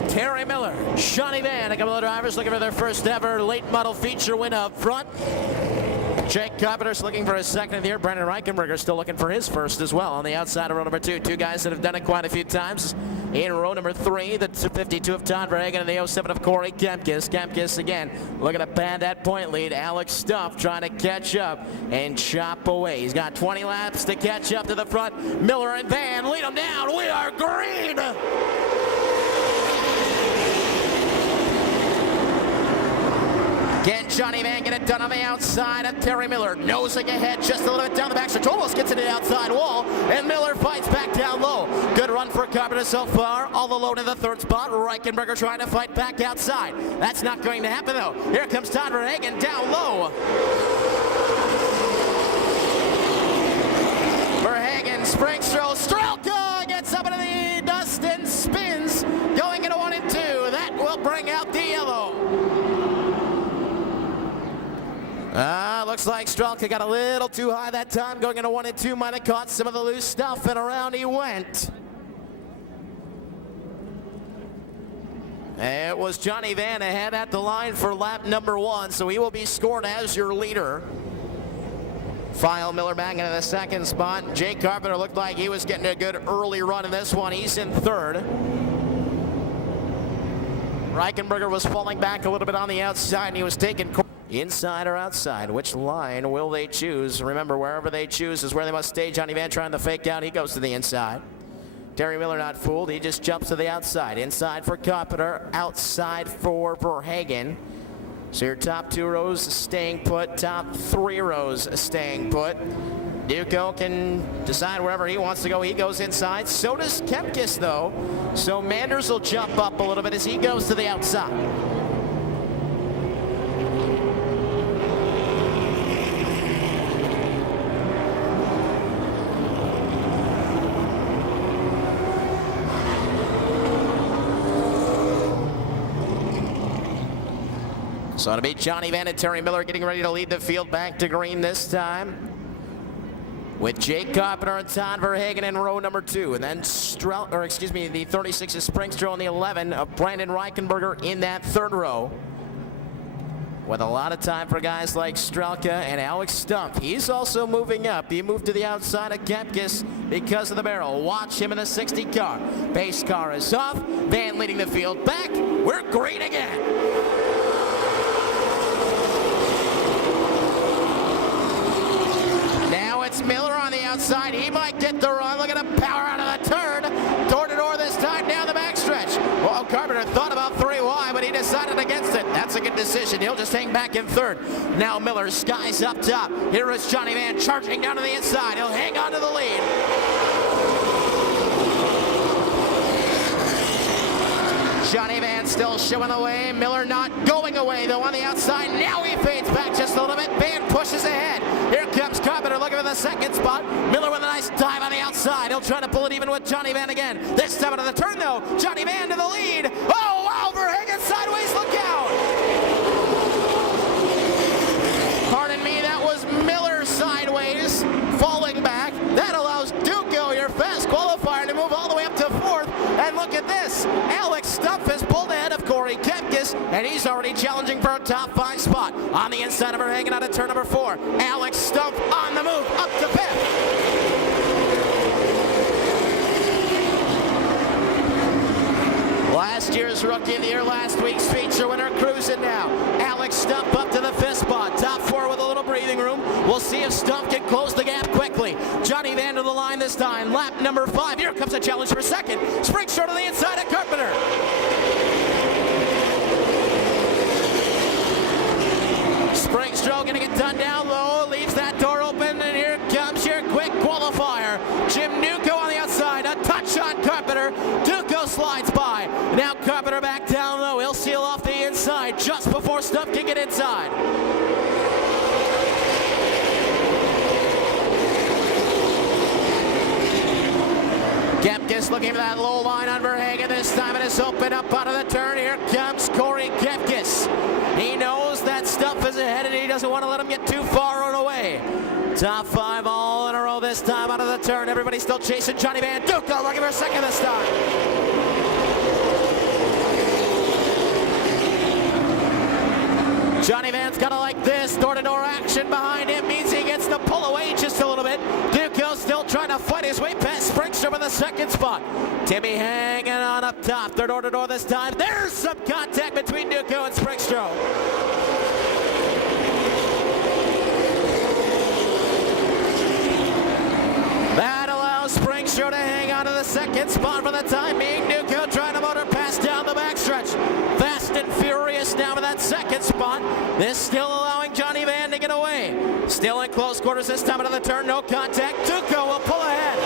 is Terry Miller, Johnny Van, a couple of drivers looking for their first ever late model feature win up front. Jake Carpenter's looking for his second of the year. Brandon Reichenberger still looking for his first as well on the outside of row number 2. Two guys that have done it quite a few times. In row number 3, the 52 of Todd Verhagen and the 07 of Corey Kempkes. Kempkes again looking to pad that point lead. Alex Stumpf trying to catch up and chop away. He's got 20 laps to catch up to the front. Miller and Van lead them down. We are green. Can Johnny Van get it done on the outside of Terry Miller? Nosing ahead just a little bit down the backstretch. Almost gets into the outside wall, and Miller fights back down low. Good run for Carpenter so far. All alone in the third spot. Reichenberger trying to fight back outside. That's not going to happen, though. Here comes Todd Verhagen down low. Verhagen, Springstrel, Strelka gets up into the dust and spins. Going into 1 and 2. That will bring out the yellow. Looks like Strelka got a little too high that time. Going into 1 and 2, might have caught some of the loose stuff, and around he went. It was Johnny Van ahead at the line for lap number 1, so he will be scored as your leader. File Miller back into the second spot. Jake Carpenter looked like he was getting a good early run in this one. He's in third. Reichenberger was falling back a little bit on the outside, and he was taking inside or outside. Which line will they choose? Remember, wherever they choose is where they must stay. Johnny Van trying to fake out. He goes to the inside. Terry Miller not fooled. He just jumps to the outside. Inside for Carpenter. Outside for Verhagen. So your top 2 rows staying put. Top 3 rows staying put. Duco can decide wherever he wants to go. He goes inside. So does Kempkes, though. So Manders will jump up a little bit as he goes to the outside. So it'll be Johnny Van and Terry Miller getting ready to lead the field back to green this time, with Jake Carpenter and Todd Verhagen in row number 2, and then the 36 is Springstrel and the 11 of Brandon Reichenberger in that third row. With a lot of time for guys like Strelka and Alex Stumpf. He's also moving up. He moved to the outside of Kempkes because of the barrel. Watch him in the 60 car. Base car is off. Van leading the field back. We're green again. It's Miller on the outside. He might get the run. Look at him power out of the turn. Door to door this time down the backstretch. Well, Carpenter thought about 3 wide, but he decided against it. That's a good decision. He'll just hang back in third. Now Miller skies up top. Here is Johnny Van charging down to the inside. He'll hang on to the lead. Johnny Van still showing the way. Miller not going away, though, on the outside. Now he fades back just a little bit. Van pushes ahead. Here comes Carpenter looking for the second spot. Miller with a nice dive on the outside. He'll try to pull it even with Johnny Van again. This time out of the turn, though. Johnny Van to the lead. Oh, wow, Verhagen sideways. Look out. Pardon me, that was Miller sideways, falling back. That allows Duco, your fast qualifier, to move all the way up to 4th. And look at this. Alex Stumpf has pulled ahead of Corey Kempkes, and he's already challenging for a top 5 spot. On the inside of Verhagen out of turn number 4. Alex Stumpf on the move up to 5th. Last year's Rookie of the Year, last week's feature winner, cruising now. Alex Stumpf up to the 5th spot. Top 4 with a little breathing room. We'll see if Stumpf can close the gap quickly. Johnny Van to the line this time. Lap number 5. Here comes a challenge for second. Springstrel to the inside of Carpenter. Springstrel getting it done down low. Leaves that door open, and here comes your quick qualifier. Jim Nuco on the outside. A touch on Carpenter. Duco slides by. Now Carpenter back down low. He'll seal off the inside just before Stumpf can get inside. Kempkes looking for that low line on Verhagen. This time it is open up out of the turn. Here comes Corey Kempkes. He knows that Stumpf is ahead, and he doesn't want to let him get too far on away. Top 5 all in a row this time out of the turn. Everybody still chasing Johnny Van. Duco looking for a second this time. Johnny Van's got to like this. Door-to-door action behind him means he gets to pull away just a little bit. Duco still trying to fight his way past Springster with the second spot. Timmy hanging on up top. They're door-to-door this time. There's some contact between Duco and Springster. That allows Springster to hang on to the second spot for the time being. Duco trying to motor pass down the backstretch. Fast and furious down to that second spot. This still allowing Johnny Van to get away. Still in close quarters this time into the turn. No contact. Duco will pull ahead.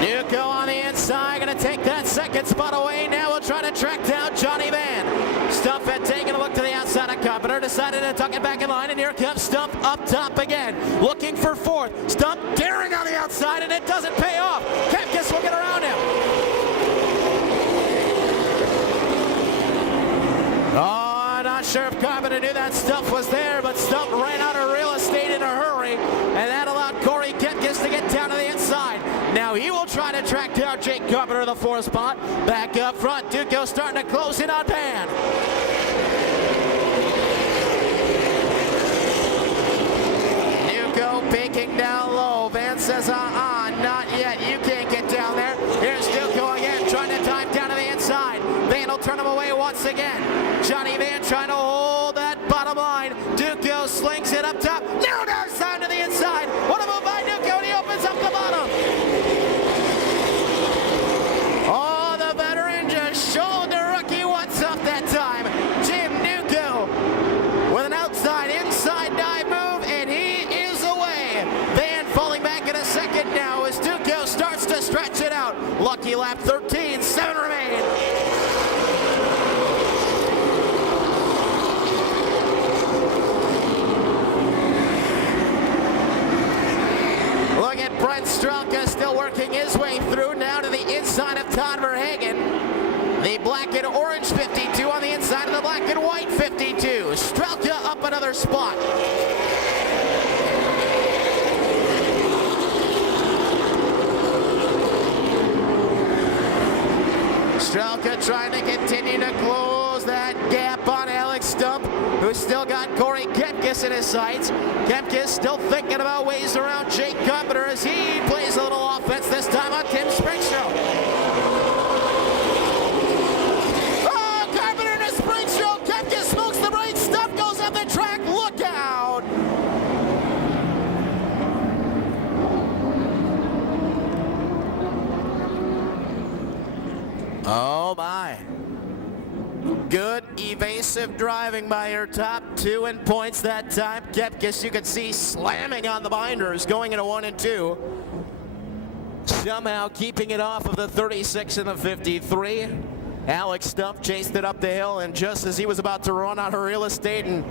Duco on the inside, going to take that second spot away. Now we'll try to track down Johnny Van. Stump had taken a look to the outside of Carpenter, decided to tuck it back in line, and here comes Stump up top again, looking for fourth. Stump daring on the outside, and it doesn't pay off. Kepkes will get around him. Oh, not sure if Carpenter knew that Stump was there, but Stump ran out of real estate in a hurry, and that allowed Corey Kepkes to get down to the inside. Now he will try to track down Jake Carpenter in the fourth spot. Back up front, Duco starting to close in on Van. Duco peeking down low. Van says, not yet. You can't get down there. Here's Duco again, trying to dive down to the inside. Van will turn him away once again. Johnny Van trying to hold that bottom line. Duco slings it up top. Now down side to the inside. What a move by Duco, and he opens up the bottom. Oh, the veteran just showed the rookie what's up that time. Jim Duco with an outside-inside dive move, and he is away. Van falling back in a second now as Duco starts to stretch it out. Lucky lap 13, 7 remain. Look at Brent Strelka still working his way through now to the inside of Todd Verhagen. The black and orange 52 on the inside of the black and white 52. Strelka up another spot. Strelka trying to continue to close that gap on Alex Stump, who's still got Corey Kepkes in his sights. Kepkes still thinking about ways around Jake Carpenter as he plays a little offense, this time on Tim Springster. Oh, Carpenter to Springster. Kepkes smokes the brakes. Stump goes up the track. Look out. Oh my. Good evasive driving by your top two in points that time. Kepkes, you could see slamming on the binders going into 1 and 2. Somehow keeping it off of the 36 and the 53. Alex Stump chased it up the hill, and just as he was about to run out of real estate and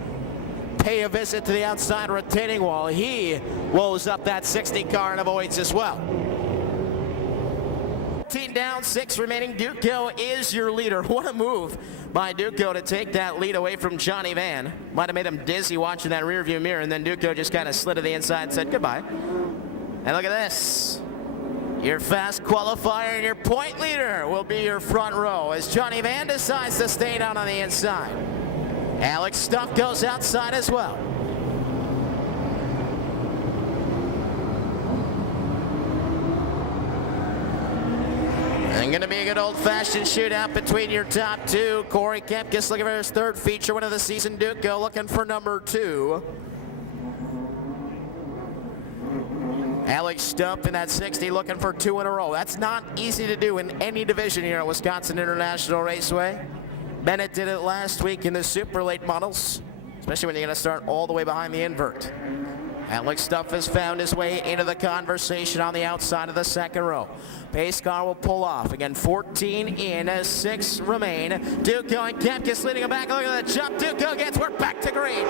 pay a visit to the outside retaining wall, he woes up that 60 car and avoids as well. 14 down, 6 remaining. Duco is your leader. What a move by Duco to take that lead away from Johnny Van. Might have made him dizzy watching that rearview mirror, and then Duco just kind of slid to the inside and said goodbye. And look at this. Your fast qualifier and your point leader will be your front row as Johnny Van decides to stay down on the inside. Alex Stump goes outside as well. And going to be a good old-fashioned shootout between your top two. Corey Kepkes looking for his third feature win of the season. Duco looking for number 2. Alex Stump in that 60 looking for 2 in a row. That's not easy to do in any division here at Wisconsin International Raceway. Bennett did it last week in the super late models, especially when you're going to start all the way behind the invert. Alex Stump has found his way into the conversation on the outside of the second row. Pace car will pull off. Again, 14 in, as 6 remain. Duco and Kepkes leading him back. Look at the jump. Duco gets work back to green.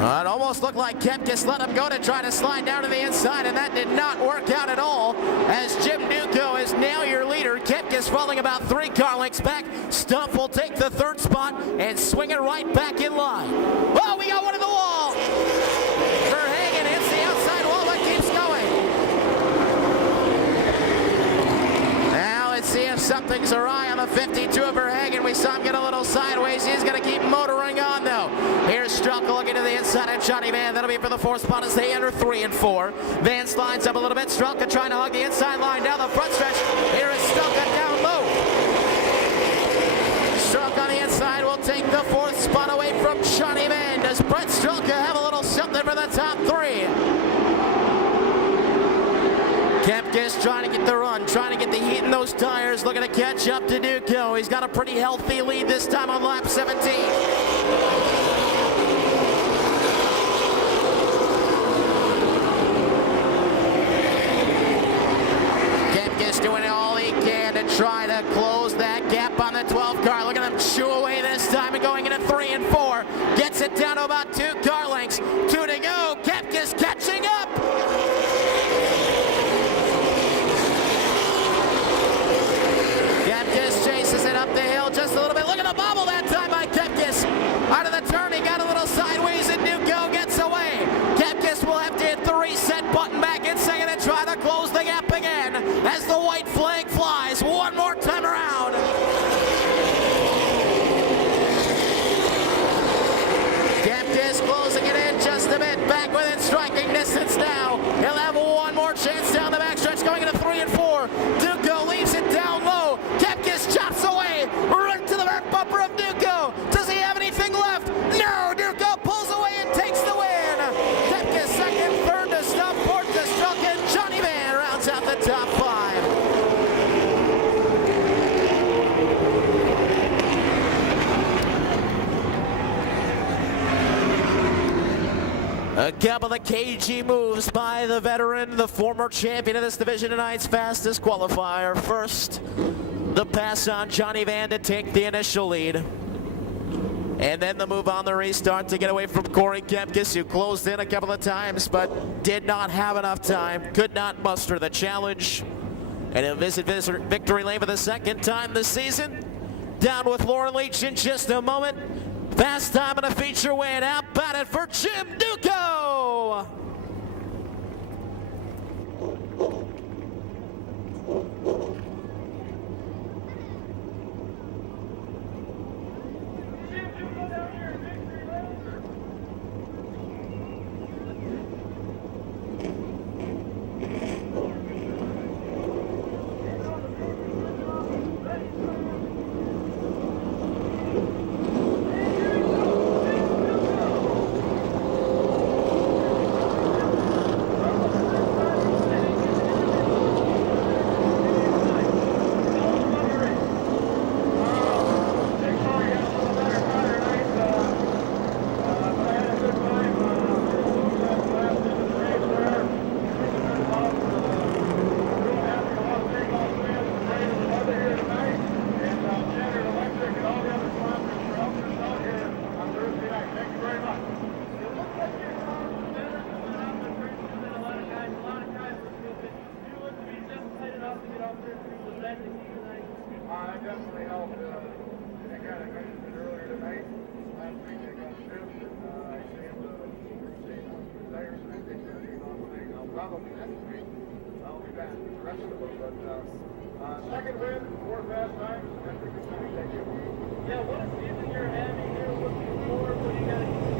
It almost looked like Kepkes let him go to try to slide down to the inside, and that did not work out at all, as Jim Duco is now your leader. Kepkes falling about 3 car lengths back. Stump will take the 3rd spot and swing it right back in line. Oh, we got one in the wall. Verhagen hits the outside wall, but keeps her eye on the 52 of Verhagen. We saw him get a little sideways. He's going to keep motoring on, though. Here's Strelka looking to the inside of Johnny Van. That'll be for the 4th spot as they enter 3 and 4. Van slides up a little bit. Strelka trying to hug the inside line down the front stretch. Here is Strelka down low. Strelka on the inside will take the 4th spot away from Johnny Van. Does Brett Strelka have a little something for the top 3? Kepkes trying to get the run, trying to get the heat in those tires, looking to catch up to Duco. He's got a pretty healthy lead this time on lap 17. Kepkes doing all he can to try to close that gap on the 12 car. Look at him chew away this time and going into 3 and 4. Gets it down to about 2 car lengths. 2 to go. Kepkes catching up. Kepkes chases it up the hill just a little bit. Look at the bobble that time by Kepkes. Out of the turn, he got a little sideways and Duco gets away. Kepkes will have to hit the reset button back in second and try to close the gap again as the white flag flies one more time around. Kepkes closing it in just a bit, back within striking distance now. He'll have one more chance down the backstretch going into 3 and 4. Duco leaves it down low. Kepkes chops away right to the back bumper of Duco. Does he have anything left? No, Duco pulls away and takes the win. Kepkes second, third to stop, 4th to Strelka, and Johnny Van rounds out the top 5. A couple of cagey moves by the veteran, the former champion of this division tonight's fastest qualifier. First, the pass on Johnny Van to take the initial lead. And then the move on the restart to get away from Corey Kepkes, who closed in a couple of times but did not have enough time, could not muster the challenge. And he'll visit victory lane for the 2nd time this season. Down with Lauren Leach in just a moment. Fast time in a feature win, out batted for Jim Duco. That definitely helped. Again, I mentioned it earlier tonight. Last week they got fifth, and I saved the players, and I think they're getting on tonight. I'll probably next week I'll be back with the rest of them. But second win, 4 fast times, and thank you. Yeah, what a season you're having here. Looking forward, what do you got to